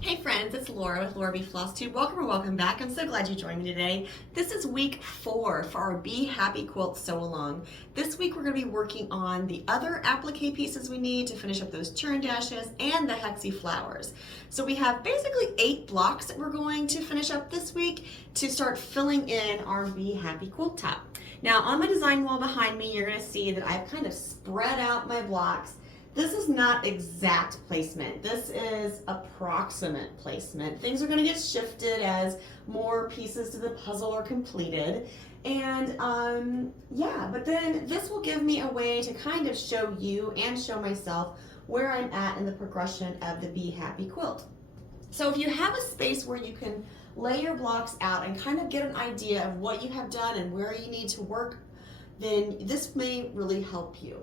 Hey friends, it's Laura with Laura Bee Tube. Welcome or welcome back. I'm so glad you joined me today. This is week 4 for our Bee Happy Quilt sew along. This week we're going to be working on the other applique pieces we need to finish up those churn dashes and the Hexie Flowers. So we have basically 8 blocks that we're going to finish up this week to start filling in our Bee Happy Quilt top. Now on my design wall behind me, you're going to see that I've kind of spread out my blocks. This is not exact placement. This is approximate placement. Things are going to get shifted as more pieces to the puzzle are completed. And yeah, but then this will give me a way to kind of show you and show myself where I'm at in the progression of the Bee Happy quilt. So if you have a space where you can lay your blocks out and kind of get an idea of what you have done and where you need to work, then this may really help you.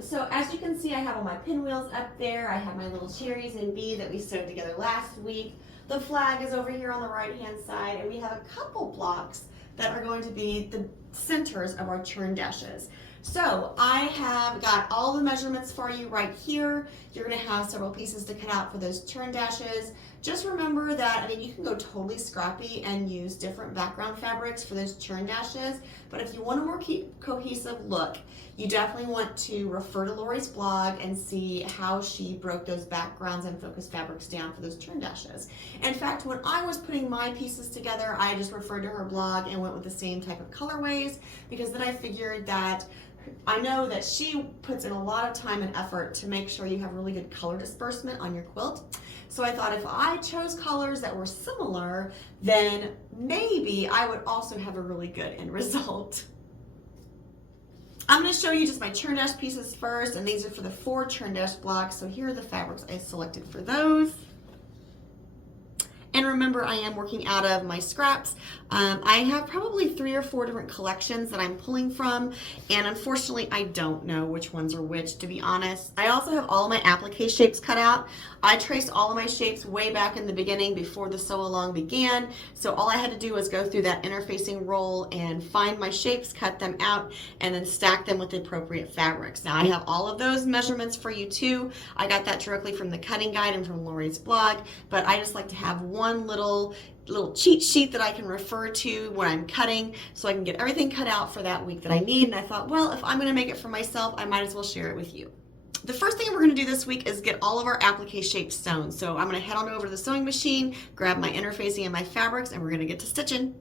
So as you can see, I have all my pinwheels up there. I have my little cherries and bee that we sewed together last week. The flag is over here on the right hand side, and we have a couple blocks that are going to be the centers of our churn dashes. So I have got all the measurements for you right here. You're going to have several pieces to cut out for those churn dashes. Just remember that, I mean, you can go totally scrappy and use different background fabrics for those churn dashes, but if you want a more cohesive look, you definitely want to refer to Lori's blog and see how she broke those backgrounds and focus fabrics down for those churn dashes. In fact, when I was putting my pieces together, I just referred to her blog and went with the same type of colorways, because then I figured that I know that she puts in a lot of time and effort to make sure you have really good color disbursement on your quilt. So I thought if I chose colors that were similar, then maybe I would also have a really good end result. I'm going to show you just my churn dash pieces first, and these are for the 4 churn dash blocks. So here are the fabrics I selected for those. And remember, I am working out of my scraps. I have probably 3 or 4 different collections that I'm pulling from, and unfortunately, I don't know which ones are which, to be honest. I also have all of my applique shapes cut out. I traced all of my shapes way back in the beginning before the sew along began, so all I had to do was go through that interfacing roll and find my shapes, cut them out, and then stack them with the appropriate fabrics. Now, I have all of those measurements for you too. I got that directly from the cutting guide and from Lori's blog, but I just like to have one little cheat sheet that I can refer to when I'm cutting, so I can get everything cut out for that week that I need. And I thought, well, if I'm going to make it for myself, I might as well share it with you. The first thing we're going to do this week is get all of our applique shapes sewn. So I'm going to head on over to the sewing machine, grab my interfacing and my fabrics, and we're going to get to stitching.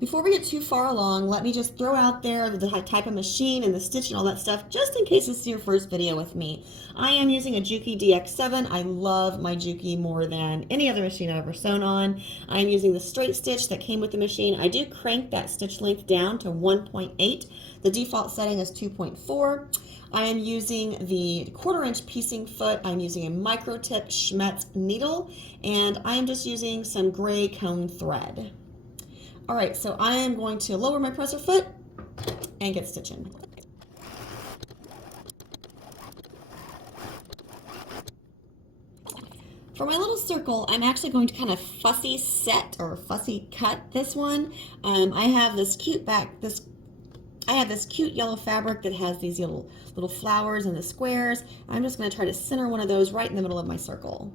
Before we get too far along, let me just throw out there the type of machine and the stitch and all that stuff, just in case this is your first video with me. I am using a Juki DX7. I love my Juki more than any other machine I've ever sewn on. I'm using the straight stitch that came with the machine. I do crank that stitch length down to 1.8. The default setting is 2.4. I am using the 1/4 inch piecing foot. I'm using a micro tip Schmetz needle, and I am just using some gray cone thread. All right, so I am going to lower my presser foot and get stitching. For my little circle, I'm actually going to kind of fussy set or fussy cut this one. I have this cute yellow fabric that has these little flowers and the squares. I'm just going to try to center one of those right in the middle of my circle.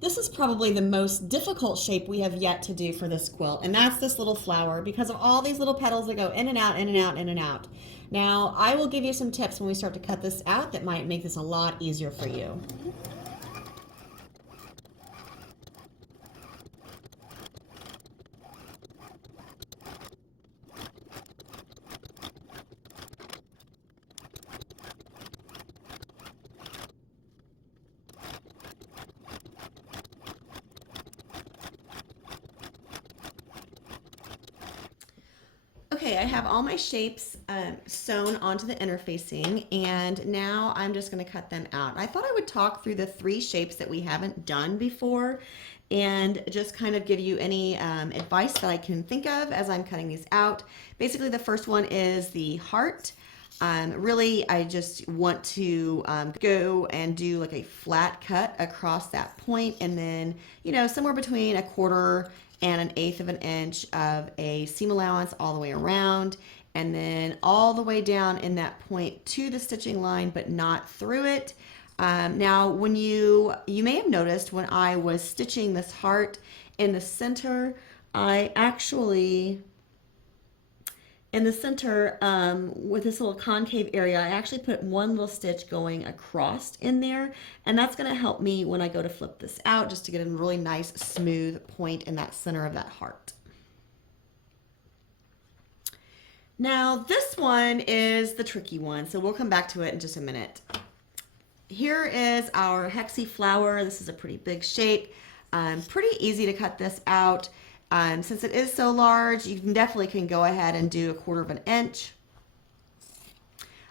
This is probably the most difficult shape we have yet to do for this quilt, and that's this little flower, because of all these little petals that go in and out, in and out, in and out. Now, I will give you some tips when we start to cut this out that might make this a lot easier for you. Okay, I have all my shapes sewn onto the interfacing, and now I'm just going to cut them out. I thought I would talk through the 3 shapes that we haven't done before and just kind of give you any advice that I can think of as I'm cutting these out. Basically, the first one is the heart. Really, I just want to go and do like a flat cut across that point, and then, you know, somewhere between 1/4 and 1/8 of an inch of a seam allowance all the way around. and then all the way down in that point to the stitching line, but not through it. Now, when you may have noticed when I was stitching this heart in the center, I actually, in the center, with this little concave area, I actually put one little stitch going across in there, and that's going to help me when I go to flip this out, just to get a really nice smooth point in that center of that heart. Now this one is the tricky one, so we'll come back to it in just a minute. Here is our Hexie Flower. This is a pretty big shape. Pretty easy to cut this out. Since it is so large, you definitely can go ahead and do 1/4 of an inch.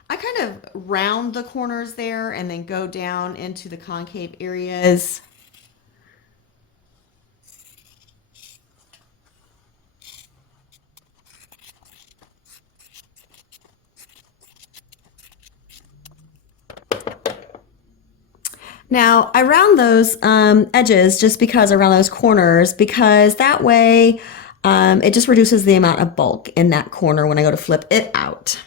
I kind of round the corners there and then go down into the concave areas. Now I round those edges just because around those corners, because that way it just reduces the amount of bulk in that corner when I go to flip it out.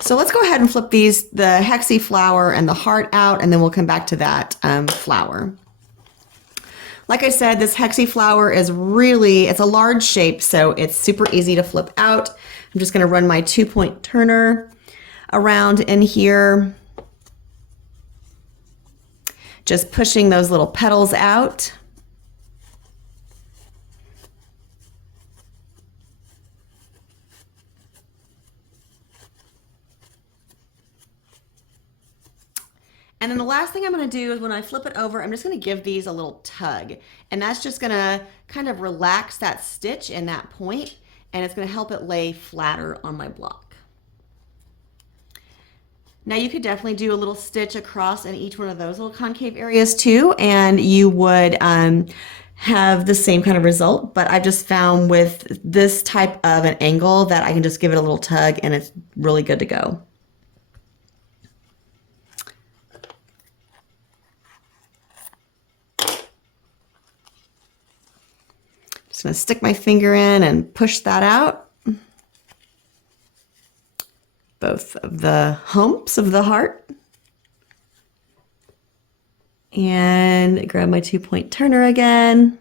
So let's go ahead and flip the Hexie Flower and the heart out, and then we'll come back to that flower. Like I said, this Hexie Flower is it's a large shape, so it's super easy to flip out. I'm just going to run my 2-point turner around in here, just pushing those little petals out. And then the last thing I'm going to do is when I flip it over, I'm just going to give these a little tug. And that's just going to kind of relax that stitch in that point, and it's going to help it lay flatter on my block. Now you could definitely do a little stitch across in each one of those little concave areas too, and you would have the same kind of result, but I've just found with this type of an angle that I can just give it a little tug and it's really good to go. Just gonna stick my finger in and push that out. Both of the humps of the heart. And grab my 2-point turner again.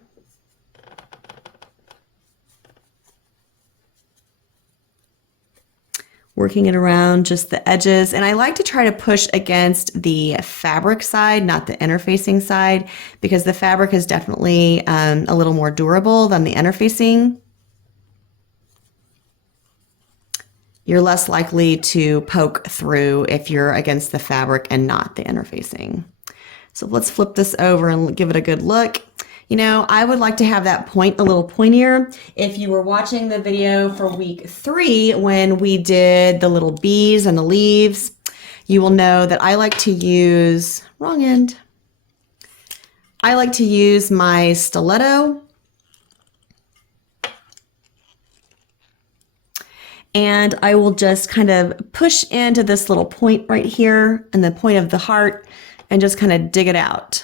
Working it around just the edges. And I like to try to push against the fabric side, not the interfacing side, because the fabric is definitely a little more durable than the interfacing. You're less likely to poke through if you're against the fabric and not the interfacing. So let's flip this over and give it a good look. You know, I would like to have that point a little pointier. If you were watching the video for week 3 when we did the little bees and the leaves, you will know that I like to use, wrong end. I like to use my stiletto. And I will just kind of push into this little point right here and the point of the heart and just kind of dig it out.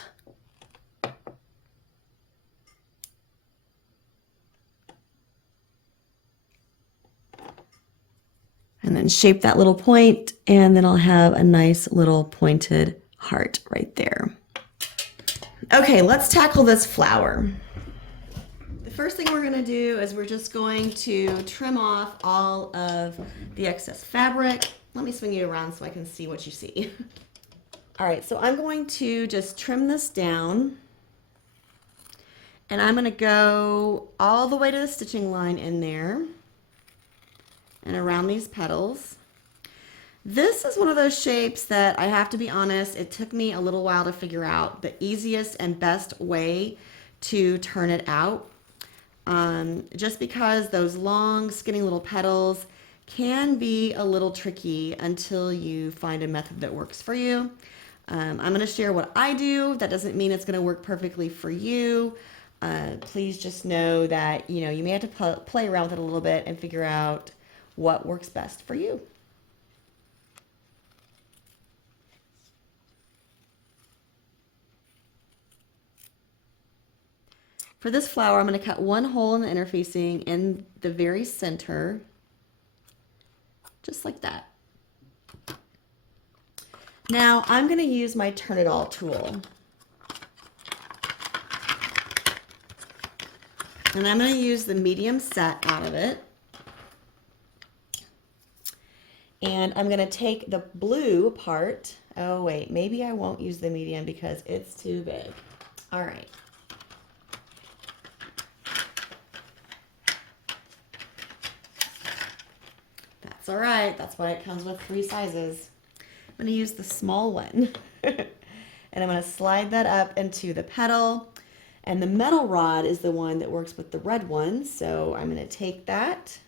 And then shape that little point, and then I'll have a nice little pointed heart right there. Okay, let's tackle this flower. First thing we're going to do is we're just going to trim off all of the excess fabric. Let me swing you around so I can see what you see. All right, so I'm going to just trim this down, and I'm going to go all the way to the stitching line in there and around these petals. This is one of those shapes that I have to be honest, it took me a little while to figure out the easiest and best way to turn it out. Just because those long skinny little petals can be a little tricky until you find a method that works for you. I'm going to share what I do. That doesn't mean it's going to work perfectly for you. Please just know that you may have to play around with it a little bit and figure out what works best for you. For this flower, I'm going to cut one hole in the interfacing in the very center. just like that. Now I'm going to use my Turn It All tool. And I'm going to use the medium set out of it. And I'm going to take the blue part. Oh, wait, maybe I won't use the medium because it's too big. All right. That's all right. That's why it comes with 3 sizes. I'm going to use the small one. And I'm going to slide that up into the petal. And the metal rod is the one that works with the red one. So I'm going to take that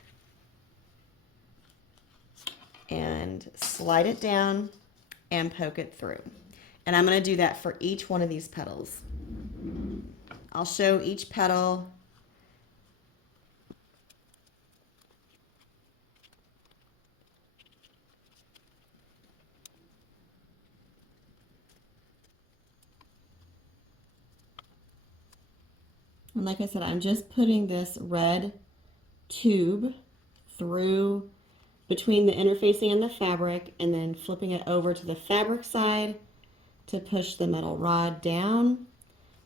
and slide it down and poke it through. And I'm going to do that for each one of these petals. I'll show each petal. And like I said, I'm just putting this red tube through between the interfacing and the fabric, and then flipping it over to the fabric side to push the metal rod down,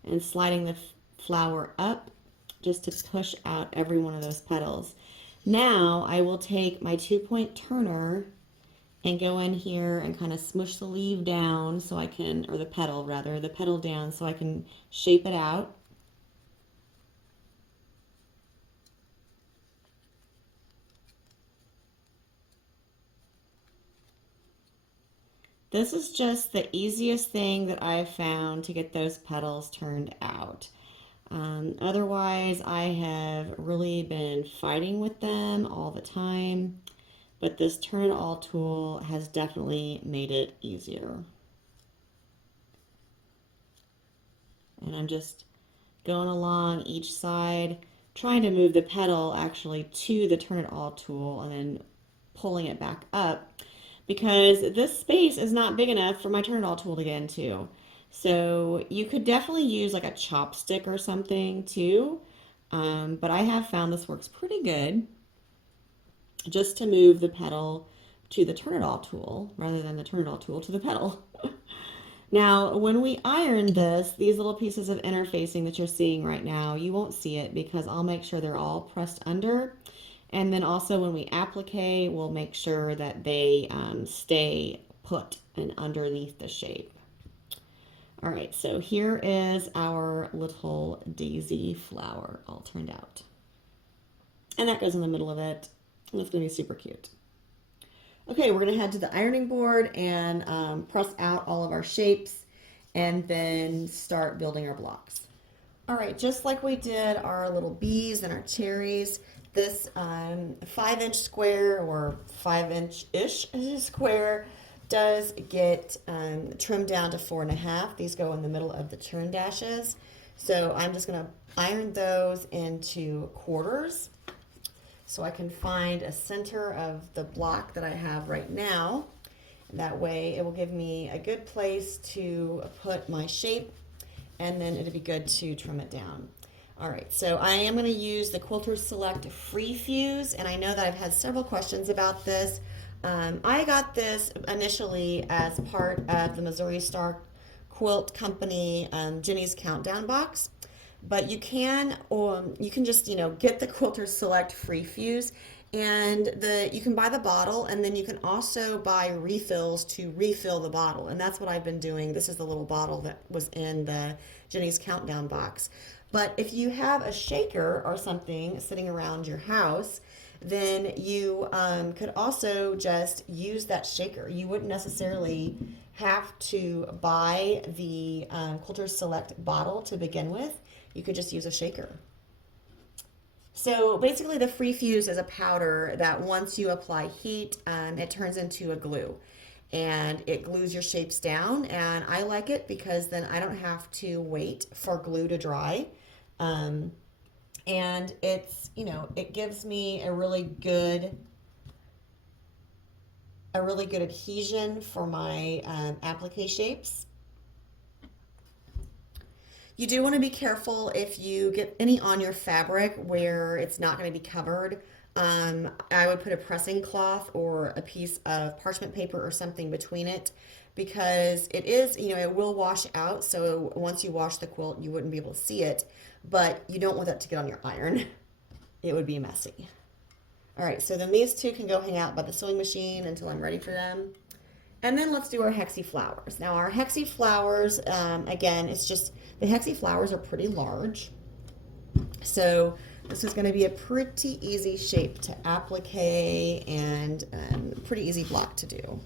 and sliding the flower up just to push out every one of those petals. Now I will take my 2-point turner and go in here and kind of smush the leaf down so I can, or the petal rather, the petal down so I can shape it out. This is just the easiest thing that I've found to get those petals turned out. Otherwise, I have really been fighting with them all the time, but this Turn It All tool has definitely made it easier. And I'm just going along each side, trying to move the petal actually to the Turn It All tool and then pulling it back up, because this space is not big enough for my Turn It All tool to get into. So you could definitely use like a chopstick or something too, but I have found this works pretty good just to move the petal to the Turn It All tool rather than the Turn It All tool to the petal. Now, when we iron this, these little pieces of interfacing that you're seeing right now, you won't see it because I'll make sure they're all pressed under. And then also when we applique, we'll make sure that they stay put and underneath the shape. All right, so here is our little daisy flower all turned out. And that goes in the middle of it. And it's going to be super cute. Okay, we're going to head to the ironing board and press out all of our shapes and then start building our blocks. All right, just like we did our little bees and our cherries, this 5-inch square or 5-inch-ish square does get trimmed down to 4.5. These go in the middle of the churn dashes. So I'm just going to iron those into quarters so I can find a center of the block that I have right now. That way it will give me a good place to put my shape, and then it'll be good to trim it down. All right, so I am going to use the Quilter Select Free Fuse, and I know that I've had several questions about this. I got this initially as part of the Missouri Star Quilt Company Jenny's Countdown box, but you can just get the Quilter Select Free Fuse, and you can buy the bottle, and then you can also buy refills to refill the bottle, and that's what I've been doing. This is the little bottle that was in the Jenny's Countdown box. But if you have a shaker or something sitting around your house, then you could also just use that shaker. You wouldn't necessarily have to buy the Quilter Select bottle to begin with. You could just use a shaker. So basically the Free Fuse is a powder that once you apply heat, it turns into a glue. And it glues your shapes down, and I like it because then I don't have to wait for glue to dry. And it's, it gives me a really good adhesion for my applique shapes. You do want to be careful if you get any on your fabric where it's not going to be covered. I would put a pressing cloth or a piece of parchment paper or something between it, because it is, it will wash out. So once you wash the quilt, you wouldn't be able to see it, but you don't want that to get on your iron. It would be messy. All right, so then these two can go hang out by the sewing machine until I'm ready for them. And then let's do our Hexie Flowers. Now our Hexie Flowers, again, it's just, the Hexie Flowers are pretty large. So this is going to be a pretty easy shape to applique and pretty easy block to do.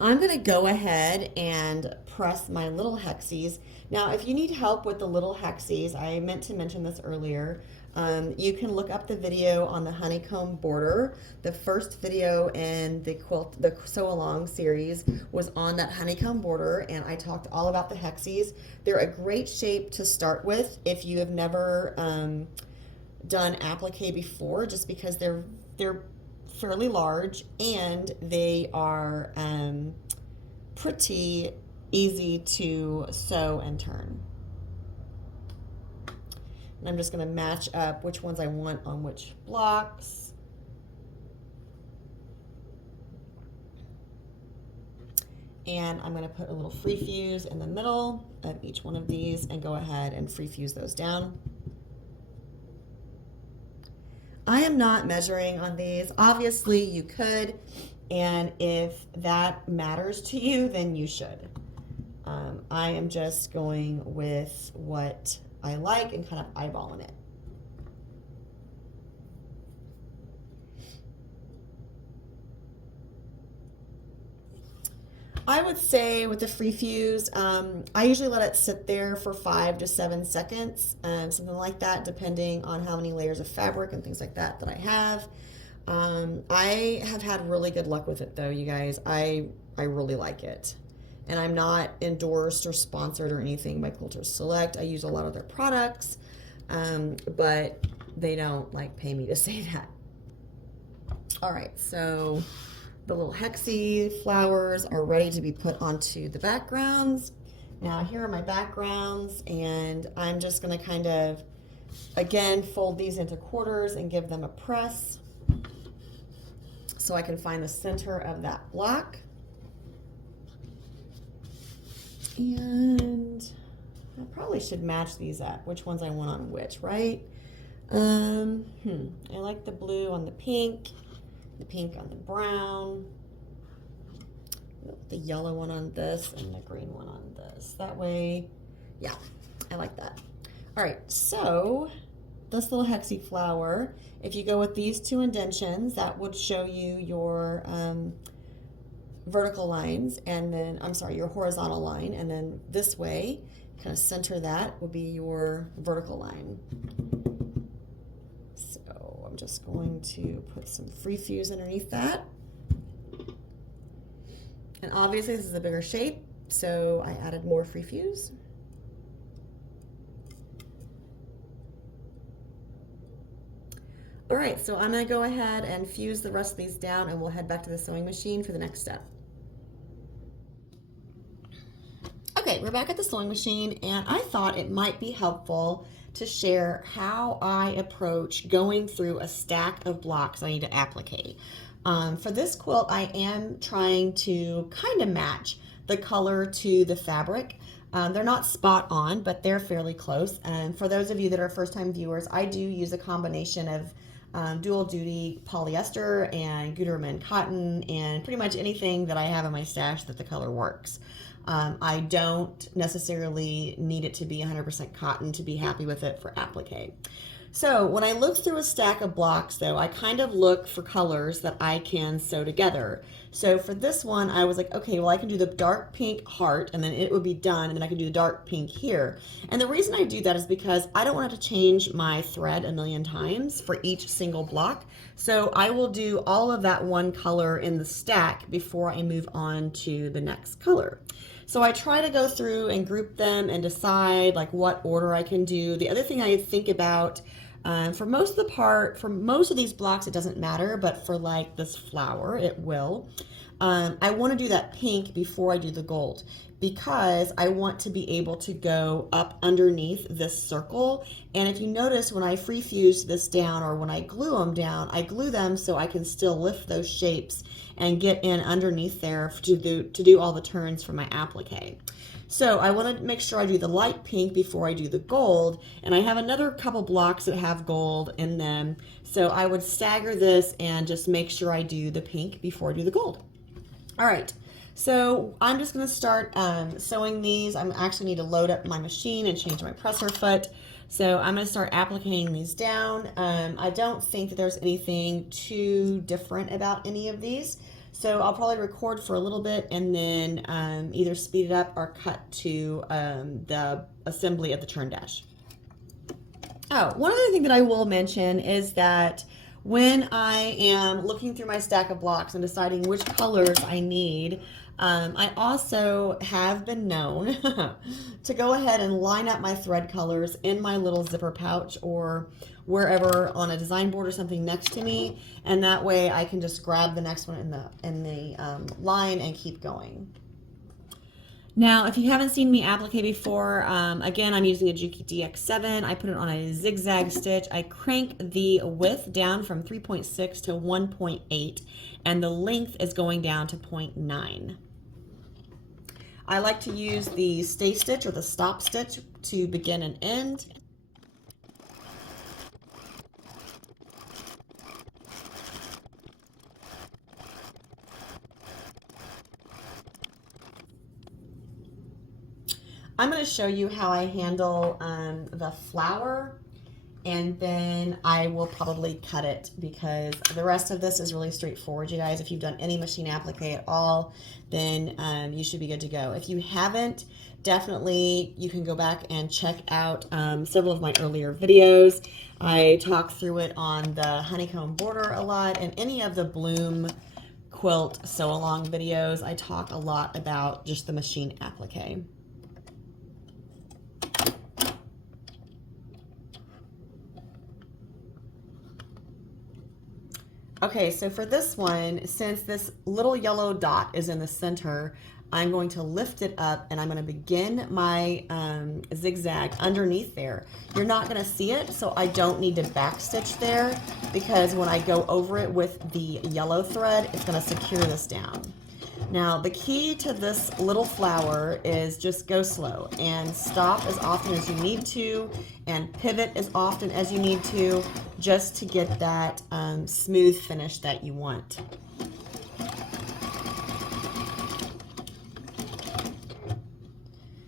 I'm going to go ahead and press my little hexies. Now, if you need help with the little hexies, I meant to mention this earlier, you can look up the video on the honeycomb border. The first video in the quilt, the sew along series, was on that honeycomb border, and I talked all about the hexies. They're a great shape to start with if you have never done applique before, just because they're fairly large and they are pretty easy to sew and turn. And I'm just going to match up which ones I want on which blocks. And I'm going to put a little free fuse in the middle of each one of these and go ahead and free fuse those down. I am not measuring on these. Obviously you could, and if that matters to you, then you should. I am just going with what I like and kind of eyeballing it. I would say with the free fuse, I usually let it sit there for 5 to 7 seconds, something like that, depending on how many layers of fabric and things like that I have. I have had really good luck with it though, you guys. I really like it. And I'm not endorsed or sponsored or anything by Quilters Select. I use a lot of their products, but they don't like pay me to say that. All right, so the little Hexie flowers are ready to be put onto the backgrounds. Now here are my backgrounds, and I'm just going to kind of, again, fold these into quarters and give them a press so I can find the center of that block. And I probably should match these up, which ones I want on which, right? I like the blue on the pink on the brown, the yellow one on this, and the green one on this. That way, yeah, I like that. All right, so this little Hexie flower, if you go with these two indentions, that would show you your vertical lines, and then, I'm sorry, your horizontal line, and then this way, kind of center that, would be your vertical line. So I'm just going to put some free fuse underneath that. And obviously this is a bigger shape, so I added more free fuse. All right, so I'm going to go ahead and fuse the rest of these down, and we'll head back to the sewing machine for the next step. Okay, we're back at the sewing machine, and I thought it might be helpful to share how I approach going through a stack of blocks I need to applique. For this quilt, I am trying to kind of match the color to the fabric. They're not spot on, but they're fairly close. And for those of you that are first-time viewers, I do use a combination of dual duty polyester and Gutermann cotton and pretty much anything that I have in my stash that the color works. I don't necessarily need it to be 100% cotton to be happy with it for applique. So when I look through a stack of blocks though, I kind of look for colors that I can sew together. So for this one, I was like, okay, well I can do the dark pink heart and then it would be done, and then I can do the dark pink here. And the reason I do that is because I don't want to change my thread a million times for each single block. So I will do all of that one color in the stack before I move on to the next color. So I try to go through and group them and decide like what order I can do. The other thing I think about, for most of the part, for most of these blocks it doesn't matter, but for like this flower it will. I want to do that pink before I do the gold, because I want to be able to go up underneath this circle. And if you notice, when I free fuse this down, or when I glue them down, I glue them so I can still lift those shapes and get in underneath there to do all the turns for my applique. So I want to make sure I do the light pink before I do the gold, and I have another couple blocks that have gold in them, so I would stagger this and just make sure I do the pink before I do the gold. All right, so I'm just going to start sewing these. I actually need to load up my machine and change my presser foot. So I'm going to start applicating these down. I don't think that there's anything too different about any of these. So I'll probably record for a little bit and then either speed it up or cut to the assembly of the Churn Dash. Oh, one other thing that I will mention is that when I am looking through my stack of blocks and deciding which colors I need, I also have been known to go ahead and line up my thread colors in my little zipper pouch or wherever on a design board or something next to me, and that way I can just grab the next one in the line and keep going. Now, if you haven't seen me applique before, again, I'm using a Juki DX7. I put it on a zigzag stitch. I crank the width down from 3.6 to 1.8, and the length is going down to 0.9. I like to use the stay stitch or the stop stitch to begin and end. I'm going to show you how I handle the flower, and then I will probably cut it, because the rest of this is really straightforward, you guys. If you've done any machine applique at all, then you should be good to go. If you haven't, definitely you can go back and check out several of my earlier videos. I talk through it on the honeycomb border a lot, and any of the bloom quilt sew along videos. I talk a lot about just the machine applique. Okay, so for this one, since this little yellow dot is in the center, I'm going to lift it up and I'm going to begin my zigzag underneath there. You're not going to see it, so I don't need to backstitch there, because when I go over it with the yellow thread, it's going to secure this down. Now, the key to this little flower is just go slow and stop as often as you need to and pivot as often as you need to, just to get that smooth finish that you want.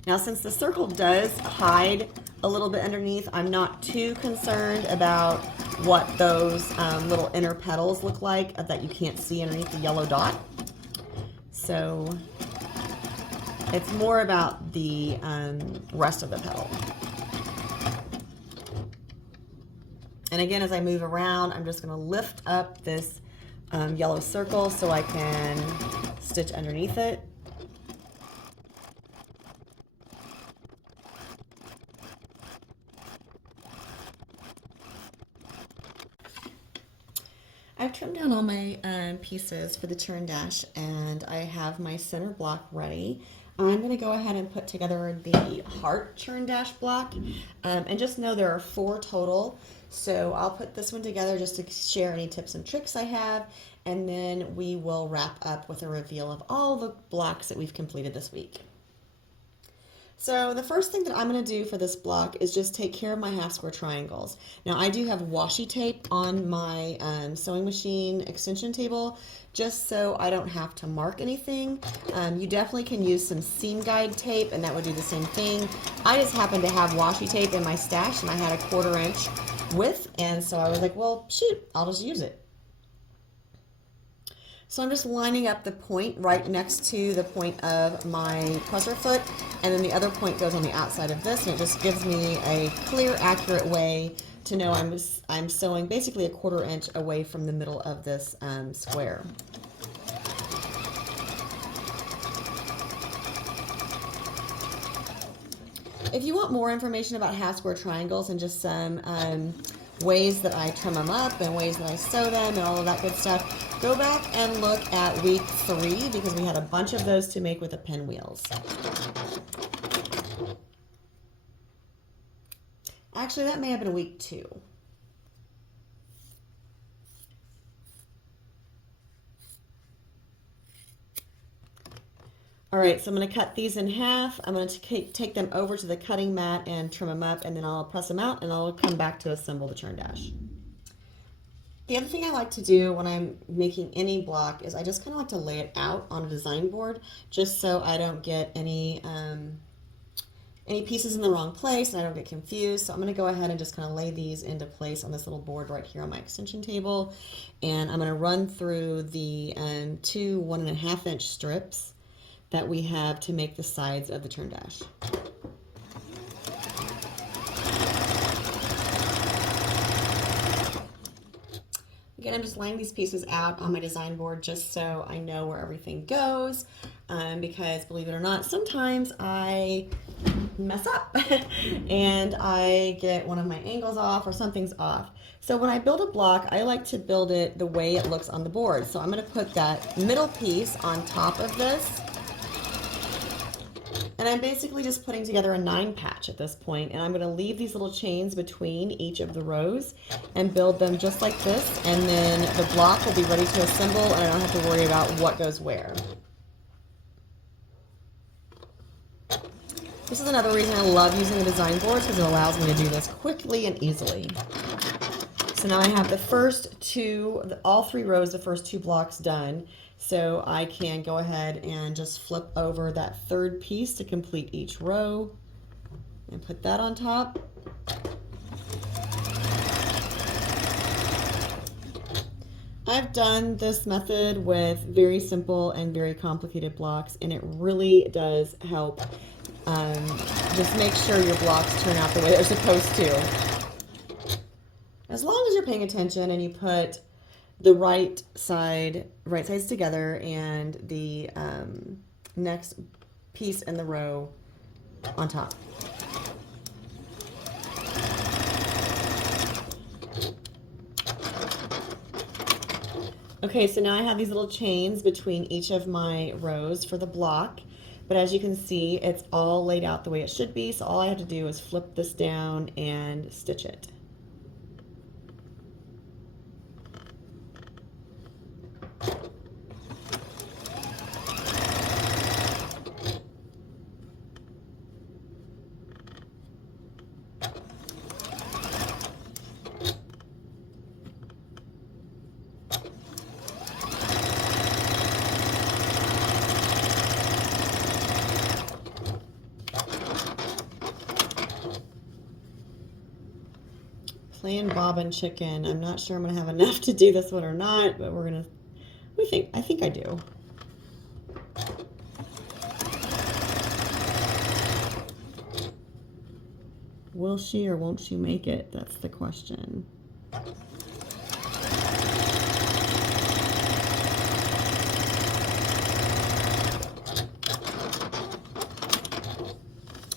Now, since the circle does hide a little bit underneath, I'm not too concerned about what those little inner petals look like that you can't see underneath the yellow dot. So it's more about the rest of the petal. And again, as I move around, I'm just going to lift up this yellow circle so I can stitch underneath it. I've trimmed down all my pieces for the Churn Dash, and I have my center block ready. I'm going to go ahead and put together the heart Churn Dash block, and just know there are 4 total. So I'll put this one together just to share any tips and tricks I have, and then we will wrap up with a reveal of all the blocks that we've completed this week. So the first thing that I'm going to do for this block is just take care of my half square triangles. Now, I do have washi tape on my sewing machine extension table, just so I don't have to mark anything. You definitely can use some seam guide tape, and that would do the same thing. I just happen to have washi tape in my stash, and I had a 1/4 inch width, and so I was like, well, shoot, I'll just use it. So I'm just lining up the point right next to the point of my presser foot, and then the other point goes on the outside of this, and it just gives me a clear, accurate way to know I'm sewing basically a 1/4 inch away from the middle of this square. If you want more information about half square triangles and just some ways that I trim them up and ways that I sew them and all of that good stuff, go back and look at week 3 because we had a bunch of those to make with the pinwheels. Actually, that may have been week 2. All right, so I'm going to cut these in half. I'm going to take them over to the cutting mat and trim them up, and then I'll press them out, and I'll come back to assemble the churn dash. The other thing I like to do when I'm making any block is I just kind of like to lay it out on a design board just so I don't get any pieces in the wrong place and I don't get confused. So I'm going to go ahead and just kind of lay these into place on this little board right here on my extension table, and I'm going to run through the 2 1.5-inch strips that we have to make the sides of the churn dash. Again, I'm just laying these pieces out on my design board just so I know where everything goes, because believe it or not, sometimes I mess up and I get one of my angles off or something's off. So when I build a block, I like to build it the way it looks on the board. So I'm going to put that middle piece on top of this. And I'm basically just putting together a 9 patch at this point, and I'm going to leave these little chains between each of the rows and build them just like this, and then the block will be ready to assemble and I don't have to worry about what goes where. This is another reason I love using the design boards, because it allows me to do this quickly and easily. So now I have the first 2, all 3 rows, the first 2 blocks done. So I can go ahead and just flip over that 3rd piece to complete each row and put that on top. I've done this method with very simple and very complicated blocks, and it really does help just make sure your blocks turn out the way they're supposed to. As long as you're paying attention and you put the right sides together and the next piece in the row on top. Okay, so now I have these little chains between each of my rows for the block, but as you can see, it's all laid out the way it should be, so all I have to do is flip this down and stitch it. Playing bob and chicken. I'm not sure I'm gonna have enough to do this one or not, but I think I do. Will she or won't she make it? That's the question.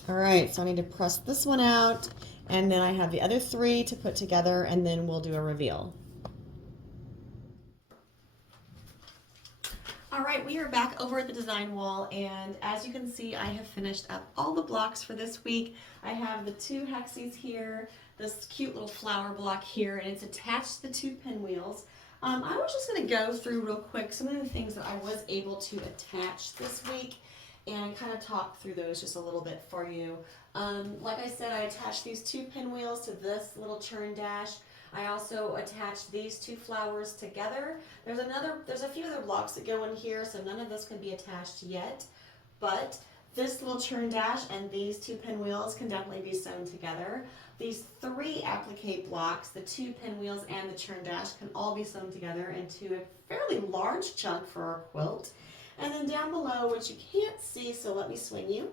All right, so I need to press this one out, and then I have the other 3 to put together, and then we'll do a reveal. All right, we are back over at the design wall, and as you can see, I have finished up all the blocks for this week. I have the 2 hexies here, this cute little flower block here, and it's attached to the 2 pinwheels. I was just going to go through real quick some of the things that I was able to attach this week and kind of talk through those just a little bit for you. Like I said, I attached these 2 pinwheels to this little churn dash. I also attached these 2 flowers together. There's a few other blocks that go in here, so none of this can be attached yet, but this little churn dash and these 2 pinwheels can definitely be sewn together. These 3 applique blocks, the 2 pinwheels and the churn dash, can all be sewn together into a fairly large chunk for our quilt. And then down below, which you can't see, so let me swing you,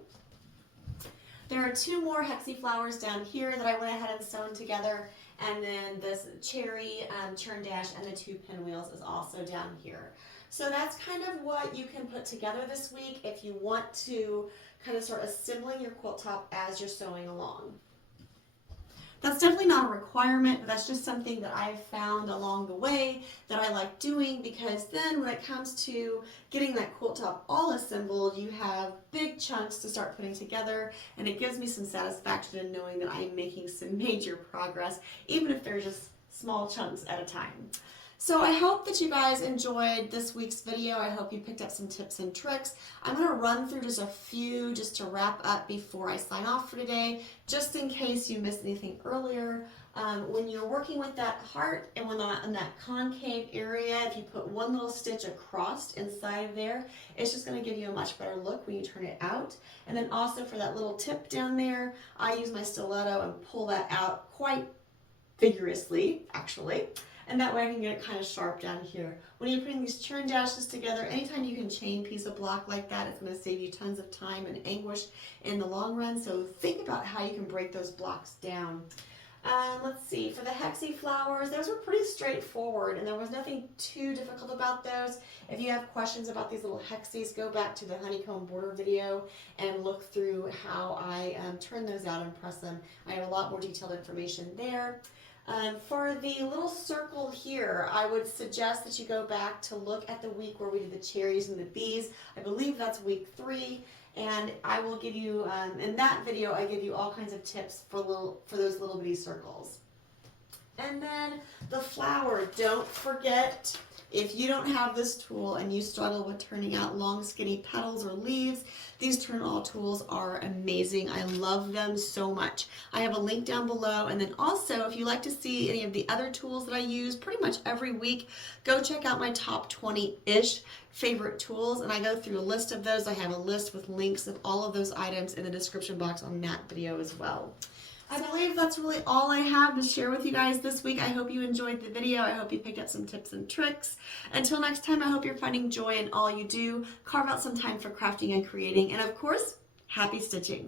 there are 2 more Hexie flowers down here that I went ahead and sewn together, and then this cherry churn dash and the 2 pinwheels is also down here. So that's kind of what you can put together this week if you want to kind of start assembling your quilt top as you're sewing along. That's definitely not a requirement, but that's just something that I've found along the way that I like doing, because then when it comes to getting that quilt top all assembled, you have big chunks to start putting together, and it gives me some satisfaction in knowing that I'm making some major progress, even if they're just small chunks at a time. So I hope that you guys enjoyed this week's video. I hope you picked up some tips and tricks. I'm going to run through just a few just to wrap up before I sign off for today, just in case you missed anything earlier. When you're working with that heart and when in that concave area, if you put one little stitch across inside there, it's just going to give you a much better look when you turn it out. And then also for that little tip down there, I use my stiletto and pull that out quite vigorously, actually. And that way I can get it kind of sharp down here. When you're putting these churn dashes together, anytime you can chain piece a block like that, it's going to save you tons of time and anguish in the long run. So think about how you can break those blocks down. Let's see, for the Hexie flowers, those were pretty straightforward and there was nothing too difficult about those. If you have questions about these little hexies, go back to the honeycomb border video and look through how I turn those out and press them. I have a lot more detailed information there. For the little circle here, I would suggest that you go back to look at the week where we did the cherries and the bees. I believe that's week 3, and I will give you, in that video, I give you all kinds of tips for those little bitty circles. And then the flower, don't forget, if you don't have this tool and you struggle with turning out long skinny petals or leaves, these turn all tools are amazing. I love them so much. I have a link down below, and then also if you like to see any of the other tools that I use pretty much every week, go check out my top 20-ish favorite tools, and I go through a list of those. I have a list with links of all of those items in the description box on that video as well. I believe that's really all I have to share with you guys this week. I hope you enjoyed the video. I hope you picked up some tips and tricks. Until next time, I hope you're finding joy in all you do. Carve out some time for crafting and creating. And of course, happy stitching.